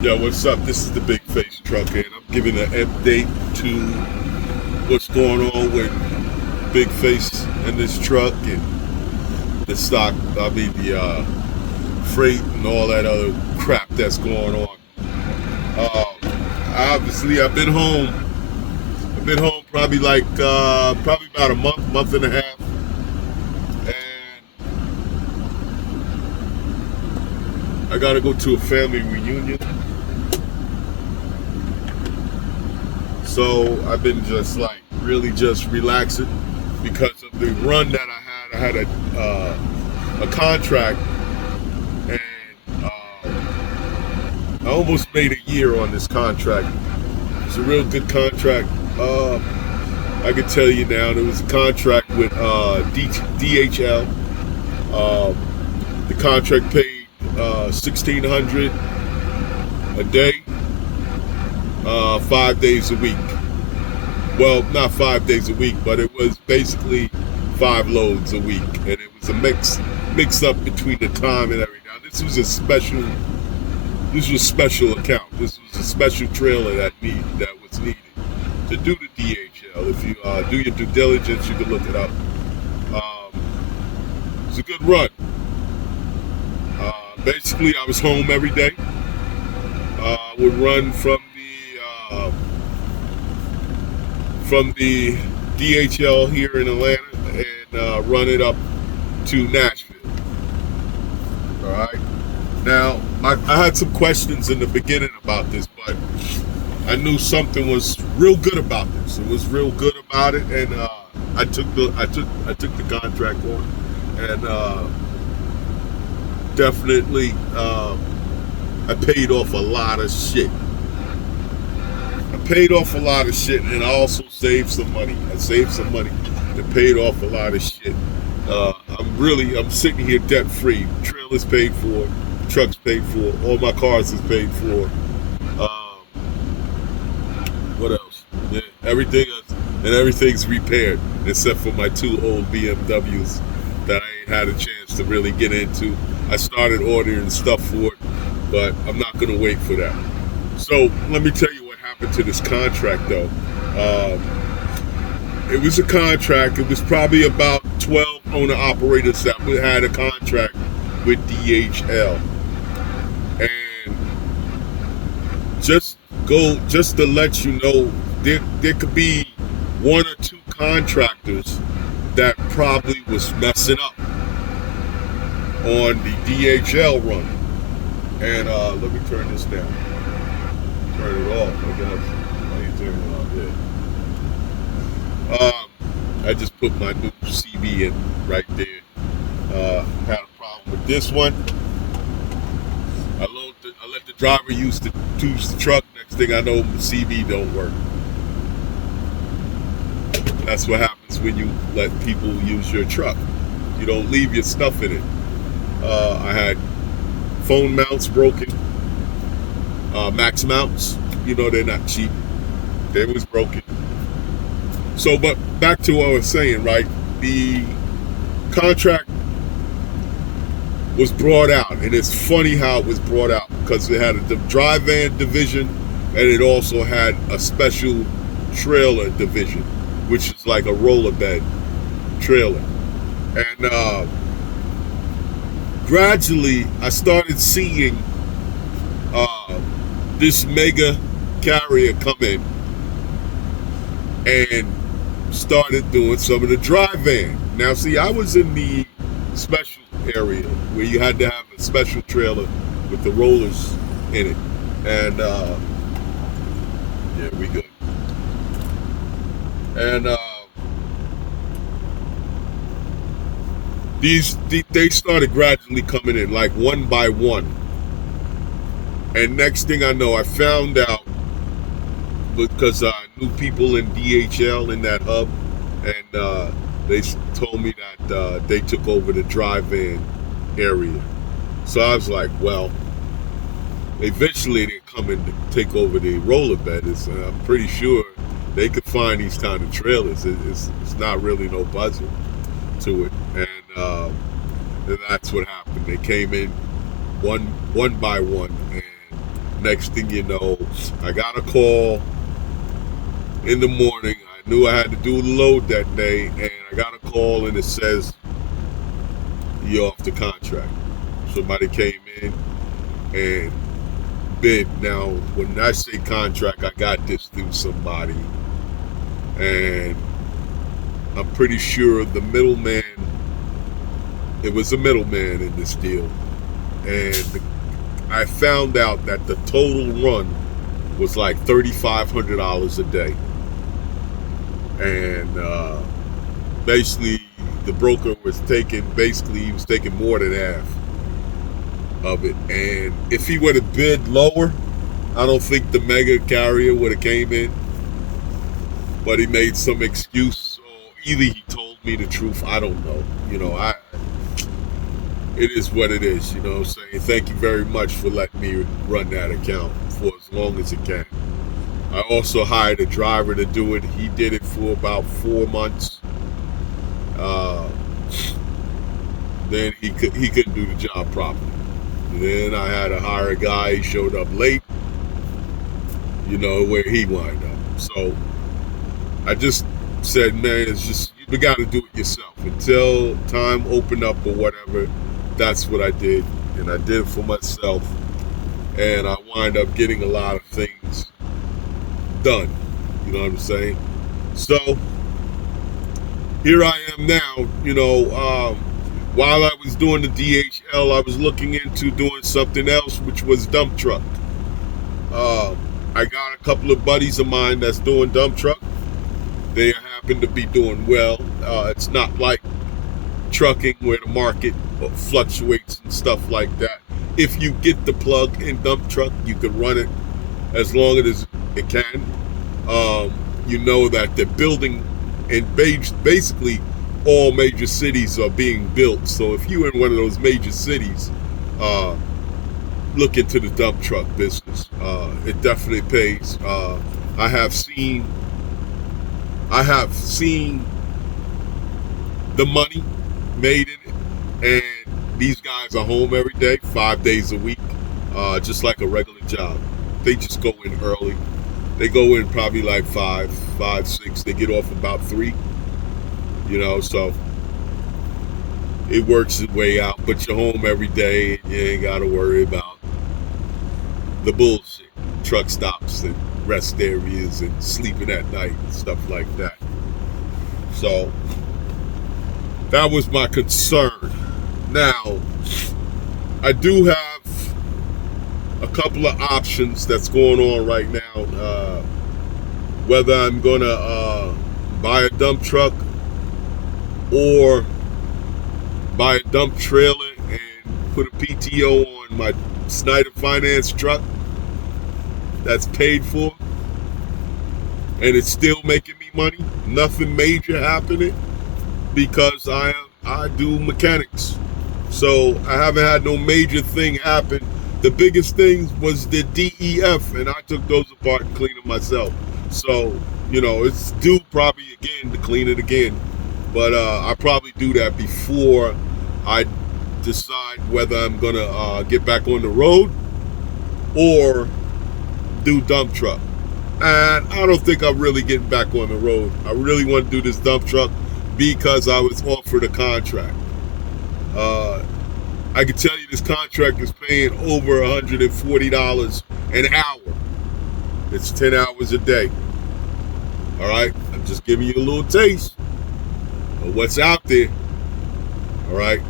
Yo, what's up? This is the Big Face Trucker, and I'm giving an update to what's going on with Big Face and this truck and the stock, freight and all that other crap that's going on. Obviously, I've been home. I've been home probably probably about a month and a half, and I gotta go to a family reunion. So I've been just like really just relaxing because of the run that I had. I had a contract, and I almost made a year on this contract. It's a real good contract. I can tell you now, there was a contract with DHL. The contract paid 1,600 a day, 5 days a week. Well, not 5 days a week, but it was basically 5 loads a week, and it was a mix up between the time and everything. Now, this was a special account. This was a special trailer that was needed to do the DHL. If you do your due diligence, you can look it up. It's a good run. Basically, I was home every day. Would run from the DHL here in Atlanta and run it up to Nashville. All right. Now, I had some questions in the beginning about this, but I knew something was real good about this. It was real good about it, and I took the contract on, and definitely I paid off a lot of shit. And I also saved some money. and paid off a lot of shit. I'm sitting here debt free. Trailer's paid for, truck's paid for, all my cars is paid for. What else? Yeah, everything's repaired except for my two old BMWs that I ain't had a chance to really get into. I started ordering stuff for it, but I'm not gonna wait for that. So let me tell you what happened to this contract, though. It was a contract. It was probably about 12 owner operators that had a contract with DHL, and just to let you know, there could be one or two contractors that probably was messing up on the DHL run. And let me turn this down. Turn it off, I guess. How you turn it off? Yeah. I just put my new CB in right there. Had a problem with this one. I let the driver use the truck. Next thing I know, the CB don't work. That's what happens when you let people use your truck. You don't leave your stuff in it. I had phone mounts broken. Max mounts, they're not cheap. They was broken. So, but back to what I was saying, right? The contract was brought out, and it's funny how it was brought out because it had a dry van division, and it also had a special trailer division, which is like a roller bed trailer. And gradually, I started seeing this mega carrier come in and started doing some of the dry van. Now, see, I was in the special area where you had to have a special trailer with the rollers in it. And yeah, we good. And they started gradually coming in, like one by one. And next thing I know, I found out, because I knew people in DHL in that hub, and they told me that they took over the dry van area. So I was like, well, eventually they're coming to take over the roller bed. I'm pretty sure they could find these kind of trailers. It's not really no buzzer to it. And that's what happened. They came in one by one, and Next thing you know, I got a call in the morning. I knew I had to do the load that day, and I got a call and it says, you're off the contract. Somebody came in and bid. Now, when I say contract, I got this through somebody, and I'm pretty sure the middleman, it was a middleman in this deal, and I found out that the total run was like $3,500 a day, and basically the broker was taking, he was taking more than half of it, and if he would have bid lower, I don't think the mega carrier would have came in, but he made some excuse, or either he told me the truth, I don't know. It is what it is, you know what I'm saying? Thank you very much for letting me run that account for as long as it can. I also hired a driver to do it. He did it for about 4 months. Then he couldn't do the job properly. Then I had to hire a guy. He showed up late. You know where he wind up. So I just said, man, it's just, you got to do it yourself until time opened up or whatever. That's what I did, and I did it for myself, and I wind up getting a lot of things done. You know what I'm saying? So here I am now. While I was doing the DHL, I was looking into doing something else, which was dump truck. I got a couple of buddies of mine that's doing dump truck. They happen to be doing well. It's not like trucking where the market fluctuates and stuff like that. If you get the plug in dump truck, you can run it as long as it can. You know that they're building, and basically all major cities are being built. So if you're in one of those major cities, look into the dump truck business. It definitely pays. I have seen the money made in it, and these guys are home every day, 5 days a week, just like a regular job. They just go in early. They go in probably like 5, 6. They get off about 3. So it works its way out. But you're home every day, and you ain't got to worry about the bullshit, truck stops and rest areas and sleeping at night and stuff like that. So that was my concern. Now, I do have a couple of options that's going on right now. Whether I'm going to buy a dump truck or buy a dump trailer and put a PTO on my Snyder Finance truck that's paid for, and it's still making me money. Nothing major happening, because I do mechanics. So I haven't had no major thing happen. The biggest thing was the DEF, and I took those apart and cleaned them myself. So, it's due probably again to clean it again. But I probably do that before I decide whether I'm going to get back on the road or do dump truck. And I don't think I'm really getting back on the road. I really want to do this dump truck because I was offered a contract. I can tell you this contract is paying over $140 an hour. It's 10 hours a day. All right? I'm just giving you a little taste of what's out there. All right?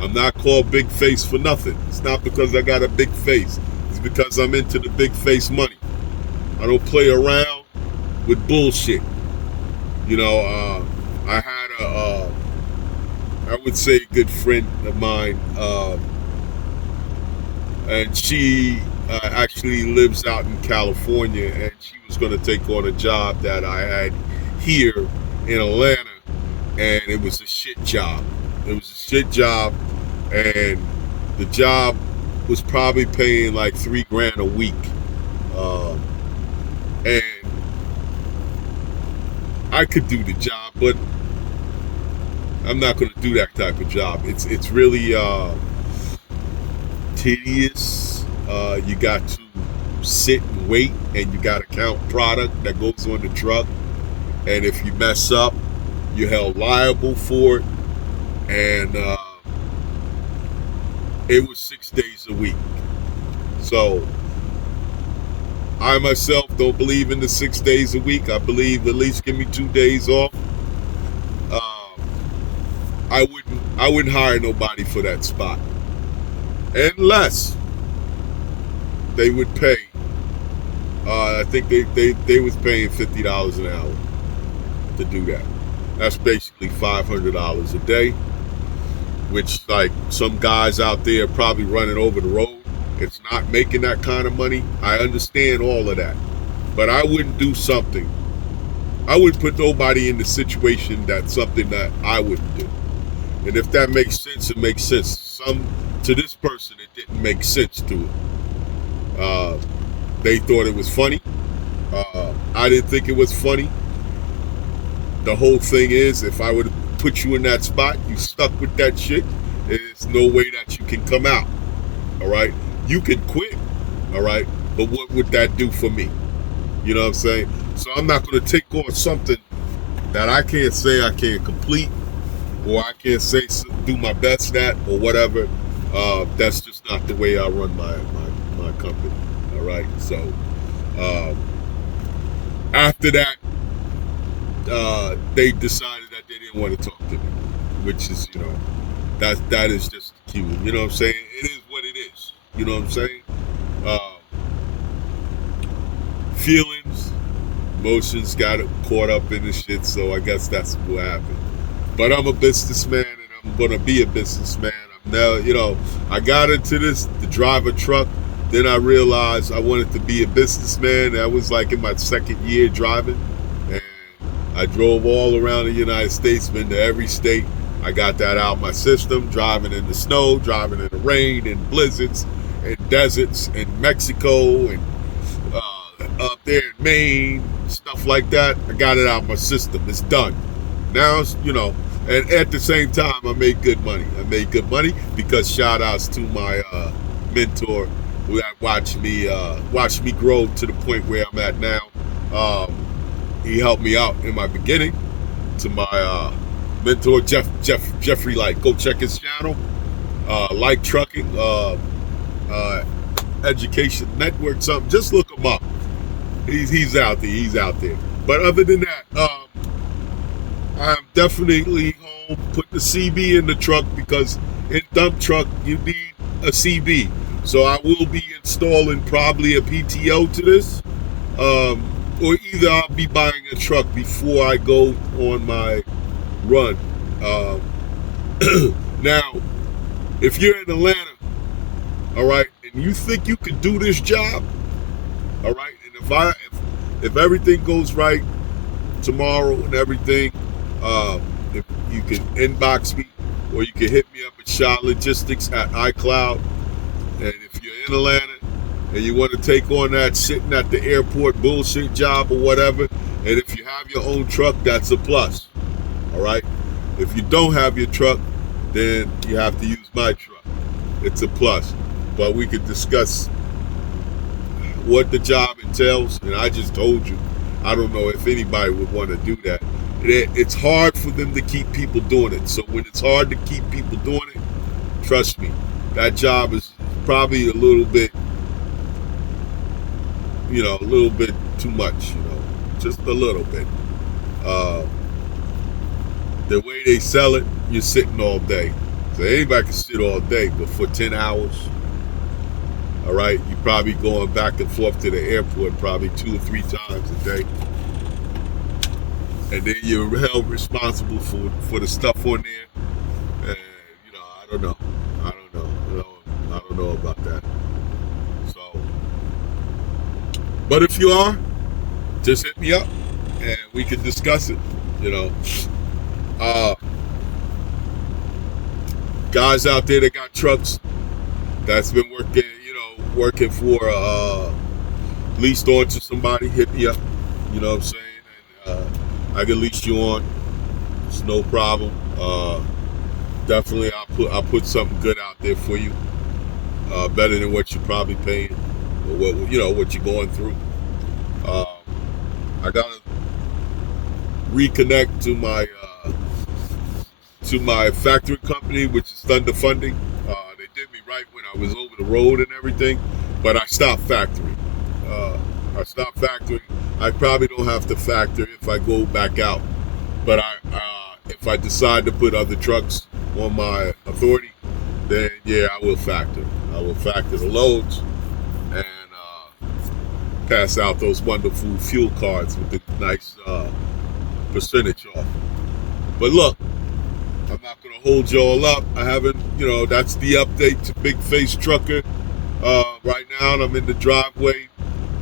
I'm not called Big Face for nothing. It's not because I got a big face. It's because I'm into the big face money. I don't play around with bullshit. I had I would say a good friend of mine, and she actually lives out in California, and she was going to take on a job that I had here in Atlanta, and it was a shit job. It was a shit job, and the job was probably paying like $3,000 a week, and I could do the job, but I'm not going to do that type of job. It's really tedious. You got to sit and wait, and you got to count product that goes on the truck. And if you mess up, you're held liable for it. And it was 6 days a week. So I myself don't believe in the 6 days a week. I believe at least give me 2 days off. I wouldn't hire nobody for that spot unless they would pay. I think they was paying $50 an hour to do that. That's basically $500 a day, which, like, some guys out there probably running over the road. It's not making that kind of money. I understand all of that, but I wouldn't do something. I wouldn't put nobody in the situation that's something that I wouldn't do. And if that makes sense, it makes sense. To this person, it didn't make sense to it. They thought it was funny. I didn't think it was funny. The whole thing is, if I would have put you in that spot, you stuck with that shit, there's no way that you can come out. All right? You can quit. All right? But what would that do for me? You know what I'm saying? So I'm not going to take on something that I can't say I can't complete, or I can't say do my best at, or whatever. That's just not the way I run my company. All right. So after that, they decided that they didn't want to talk to me, which is, that is just cute. You know what I'm saying? It is what it is. You know what I'm saying? Feelings, emotions got caught up in the shit. So I guess that's what happened. But I'm a businessman, and I'm gonna be a businessman. I'm now, I got into this to drive a truck. Then I realized I wanted to be a businessman. I was like in my second year driving, and I drove all around the United States, been to every state. I got that out of my system, driving in the snow, driving in the rain, in blizzards, in deserts, in Mexico, and up there in Maine, stuff like that. I got it out of my system. It's done. Now, and at the same time, I made good money. I made good money because shout outs to my mentor who watched me grow to the point where I'm at now. He helped me out in my beginning. To my mentor, Jeffrey Light. Go check his channel. Light Trucking, Education Network, something. Just look him up. He's out there. He's out there. But other than that, I'm definitely home. Put the CB in the truck because in dump truck you need a CB. So I will be installing probably a PTO to this, or either I'll be buying a truck before I go on my run. Now, if you're in Atlanta, all right, and you think you can do this job, all right, and if everything goes right tomorrow and everything, if you can inbox me, or you can hit me up at Shot Logistics at iCloud. And if you're in Atlanta and you want to take on that sitting at the airport bullshit job or whatever, and if you have your own truck, that's a plus. All right. If you don't have your truck, then you have to use my truck. It's a plus. But we could discuss what the job entails. And I just told you, I don't know if anybody would want to do that. It's hard for them to keep people doing it. So when it's hard to keep people doing it, trust me, that job is probably a little bit too much, just a little bit. The way they sell it, you're sitting all day. So anybody can sit all day, but for 10 hours, all right, you're probably going back and forth to the airport probably 2 or 3 times a day. And then you're held responsible for the stuff on there. And, I don't know. I don't know about that. So, but if you are, just hit me up and we can discuss it. Guys out there that got trucks that's been working for leased on to somebody, hit me up. You know what I'm saying? And I can lease you on. It's no problem. Definitely, I'll put something good out there for you. Better than what you're probably paying what you're going through. Um, I gotta reconnect to my factory company, which is Thunder Funding. They did me right when I was over the road and everything, but I stopped factoring. Uh, I stopped factoring. I probably don't have to factor if I go back out, but if I decide to put other trucks on my authority, then yeah, I will factor. I will factor the loads and pass out those wonderful fuel cards with the nice percentage off. But look, I'm not going to hold y'all up. I haven't, that's the update to Big Face Trucker. Right now, I'm in the driveway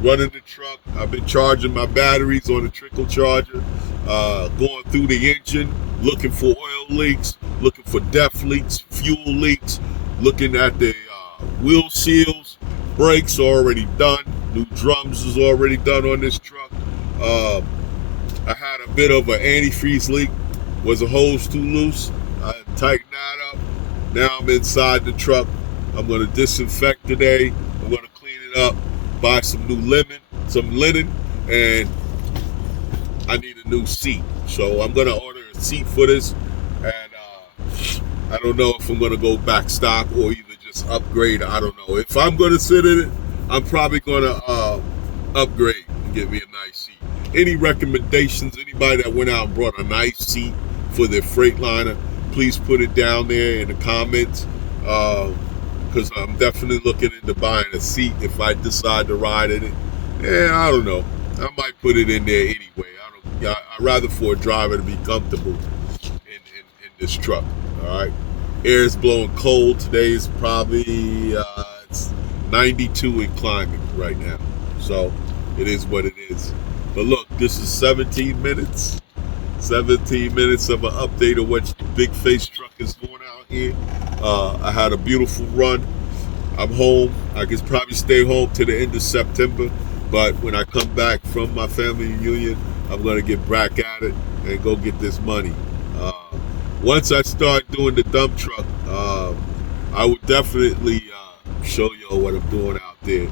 running the truck. I've been charging my batteries on the trickle charger, going through the engine, looking for oil leaks, looking for depth leaks, fuel leaks, looking at the wheel seals. Brakes already done. New drums is already done on this truck. I had a bit of an antifreeze leak. Was the hose too loose? I tightened that up. Now I'm inside the truck. I'm going to disinfect today. I'm going to clean it up, buy some new linen, and I need a new seat. So I'm going to order a seat for this, and I don't know if I'm going to go back stock or either just upgrade. I don't know. If I'm going to sit in it, I'm probably going to upgrade and get me a nice seat. Any recommendations? Anybody that went out and brought a nice seat for their Freightliner, please put it down there in the comments, because I'm definitely looking into buying a seat if I decide to ride in it. And I don't know, I might put it in there anyway. I'd rather for a driver to be comfortable in this truck. All right, air is blowing cold. Today is probably it's 92 and climbing right now, so it is what it is. But look, this is 17 minutes. 17 minutes of an update of what Big Face Truck is going out here. I had a beautiful run. I'm home. I could probably stay home to the end of September. But when I come back from my family reunion, I'm going to get back at it and go get this money. Once I start doing the dump truck, I would definitely show y'all what I'm doing out there.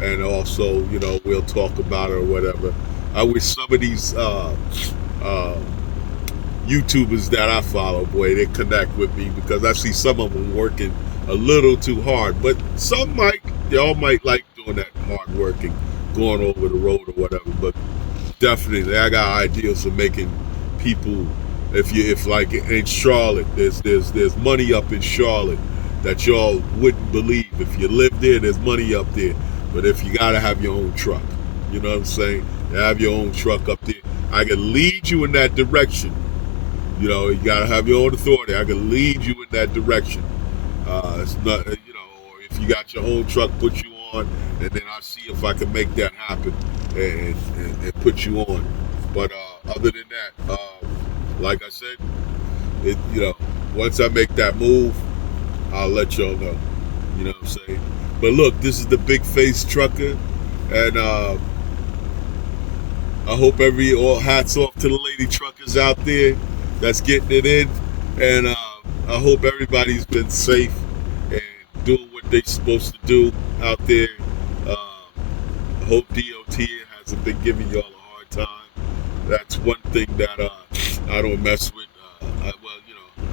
And also, we'll talk about it or whatever. I wish some of these YouTubers that I follow, boy, they connect with me, because I see some of them working a little too hard. But they all might like doing that hard working, going over the road or whatever. But definitely, I got ideas for making people. If like in Charlotte, there's money up in Charlotte that y'all wouldn't believe. If you live there, there's money up there. But if you gotta have your own truck, you know what I'm saying? You have your own truck up there. I can lead you in that direction. You gotta have your own authority. I can lead you in that direction. It's not, or if you got your own truck, put you on, and then I'll see if I can make that happen and put you on. But other than that, like I said, once I make that move, I'll let y'all know. You know what I'm saying? But look, this is the Big Face Trucker, and I hope all hats off to the lady truckers out there that's getting it in, and I hope everybody's been safe and doing what they're supposed to do out there. I hope DOT hasn't been giving y'all a hard time. That's one thing that I don't mess with.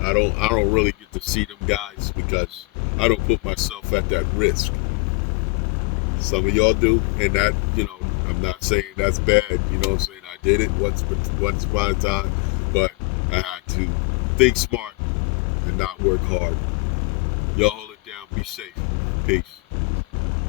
I don't really get to see them guys because I don't put myself at that risk. Some of y'all do, and that, I'm not saying that's bad. You know what I'm saying? I did it once upon a time, but I had to think smart and not work hard. Y'all hold it down. Be safe. Peace.